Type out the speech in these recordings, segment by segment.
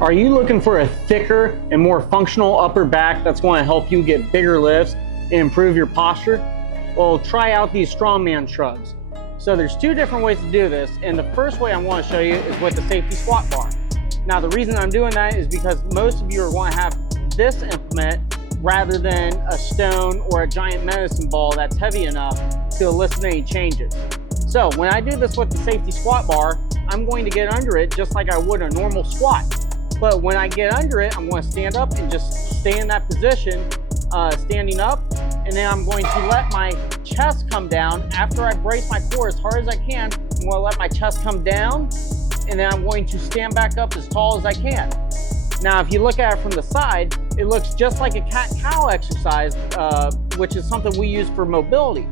Are you looking for a thicker and more functional upper back that's going to help you get bigger lifts and improve your posture? Well, try out these Strongman Shrugs. So there's two different ways to do this, and the first way I want to show you is with the safety squat bar. Now the reason I'm doing that is because most of you are going to have this implement rather than a stone or a giant medicine ball that's heavy enough to elicit any changes. So when I do this with the safety squat bar, I'm going to get under it just like I would a normal squat. But when I get under it, I'm going to stand up and just stay in that position, standing up, and then I'm going to let my chest come down. After I brace my core as hard as I can, I'm going to let my chest come down, and then I'm going to stand back up as tall as I can. Now, if you look at it from the side, it looks just like a cat-cow exercise, which is something we use for mobility.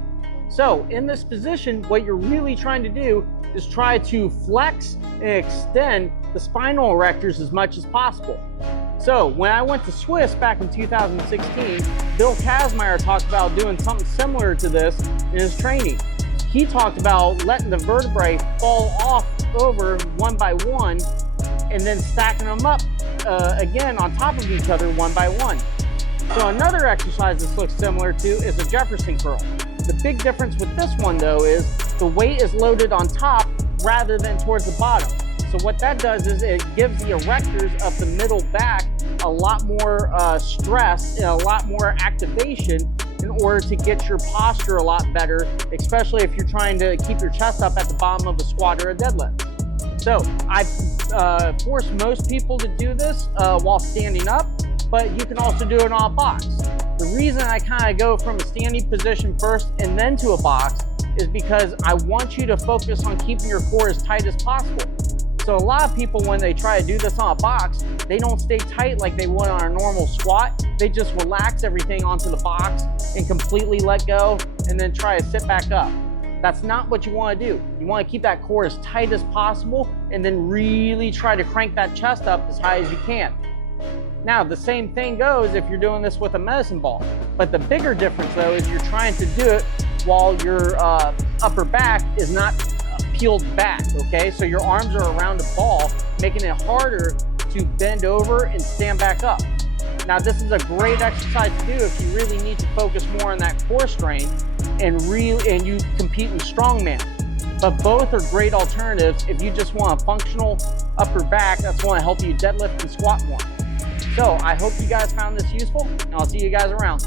So in this position, what you're really trying to do is try to flex and extend the spinal erectors as much as possible. So when I went to Swiss back in 2016, Bill Kazmaier talked about doing something similar to this in his training. He talked about letting the vertebrae fall off over one by one and then stacking them up again on top of each other one by one. So another exercise this looks similar to is a Jefferson curl. The big difference with this one though is the weight is loaded on top rather than towards the bottom. So what that does is it gives the erectors of the middle back a lot more stress and a lot more activation in order to get your posture a lot better, especially if you're trying to keep your chest up at the bottom of a squat or a deadlift. So I force most people to do this while standing up, but you can also do it on a box. The reason I kind of go from a standing position first and then to a box is because I want you to focus on keeping your core as tight as possible. So a lot of people, when they try to do this on a box, they don't stay tight like they would on a normal squat. They just relax everything onto the box and completely let go and then try to sit back up. That's not what you want to do. You want to keep that core as tight as possible and then really try to crank that chest up as high as you can. Now, the same thing goes if you're doing this with a medicine ball. But the bigger difference though is you're trying to do it while your upper back is not peeled back, okay? So your arms are around the ball, making it harder to bend over and stand back up. Now, this is a great exercise to do if you really need to focus more on that core strength and you compete in strongman. But both are great alternatives if you just want a functional upper back that's going to help you deadlift and squat more. So I hope you guys found this useful, and I'll see you guys around.